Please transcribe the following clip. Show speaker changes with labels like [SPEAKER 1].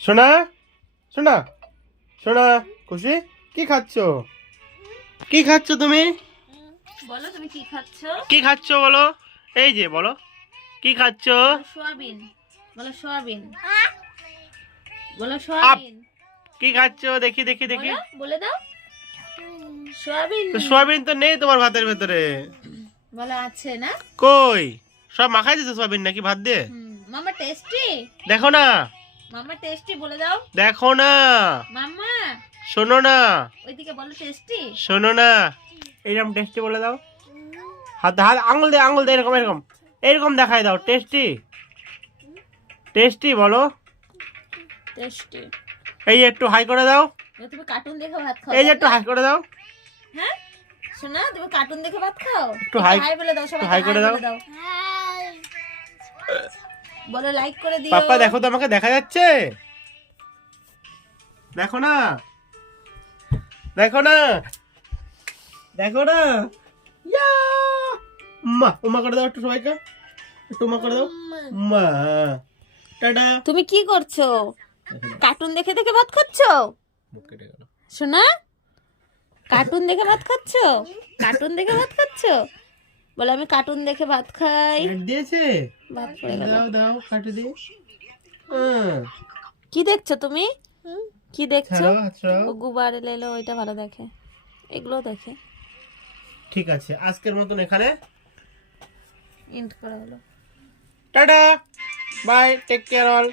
[SPEAKER 1] সোনা সোনা সোনা খুশি কি খাচ্ছ? কি খাচ্ছ তুমি?
[SPEAKER 2] বলো তুমি কি খাচ্ছ?
[SPEAKER 1] কি খাচ্ছ বলো? এই যে বলো কি খাচ্ছ?
[SPEAKER 2] সোয়াবিন বলো সোয়াবিন। বলো সোয়াবিন।
[SPEAKER 1] কি খাচ্ছ? দেখি দেখি দেখি।
[SPEAKER 2] বলে দাও। সোয়াবিন।
[SPEAKER 1] তো সোয়াবিন তো নেই তোমার ভাতের ভেতরে।
[SPEAKER 2] বলো আছে না?
[SPEAKER 1] কই? সব মাখাই দিছো সোয়াবিন নাকি ভাত দিয়ে?
[SPEAKER 2] মামা টেস্টি?
[SPEAKER 1] দেখো না।
[SPEAKER 2] মামা টেস্টি বলে দাও।
[SPEAKER 1] দেখো না।
[SPEAKER 2] মামা
[SPEAKER 1] শোনো না।
[SPEAKER 2] ওইদিকে বলো টেস্টি
[SPEAKER 1] শোনো না। এইরকম টেস্টি বলে দাও। হাত হাত আঙুল দে আঙুল দে এরকম এরকম। এরকম দেখাই দাও টেস্টি টেস্টি বলো।
[SPEAKER 2] টেস্টি
[SPEAKER 1] এই একটু হাই করে দাও।
[SPEAKER 2] তুমি কার্টুন দেখে ভাত খাও
[SPEAKER 1] এই যে একটু হাই করে দাও।
[SPEAKER 2] হ্যাঁ? শোনা তুমি কার্টুন দেখে ভাত খাও?
[SPEAKER 1] একটু hi-
[SPEAKER 2] হাই বলে দাও সবাই
[SPEAKER 1] hi করে দাও।
[SPEAKER 2] বলো লাইক করে দিও।
[SPEAKER 1] পাপ্পা দেখো তো আমাকে দেখা যাচ্ছে। দেখো না। দেখো না। দেখো না। ইয়া! উম্মা উম্মা করে দাও একটু সবাইকে। একটু উম্মা করে দাও। মা। টাটা।
[SPEAKER 2] তুমি কি করছ? কার্টুন দেখে দেখে ভাত খাচ্ছো? শোনা কার্টুন দেখে ভাত খাচ্ছো? কার্টুন দেখে ভাত খাচ্ছো? বলে আমি কার্টুন দেখে ভাত খাই।
[SPEAKER 1] দিয়েছে?
[SPEAKER 2] ভাত পড়ে গেল।
[SPEAKER 1] দাও দাও কাটে হ্যাঁ।
[SPEAKER 2] কি দেখছ তুমি? কি দেখছ? ও গুবার এলো ওইটা ভালো দেখে। এগুলো দেখে।
[SPEAKER 1] ঠিক আছে আজকের মতন এখানে।
[SPEAKER 2] ইন্ট করা হলো।
[SPEAKER 1] Tata! Bye take care all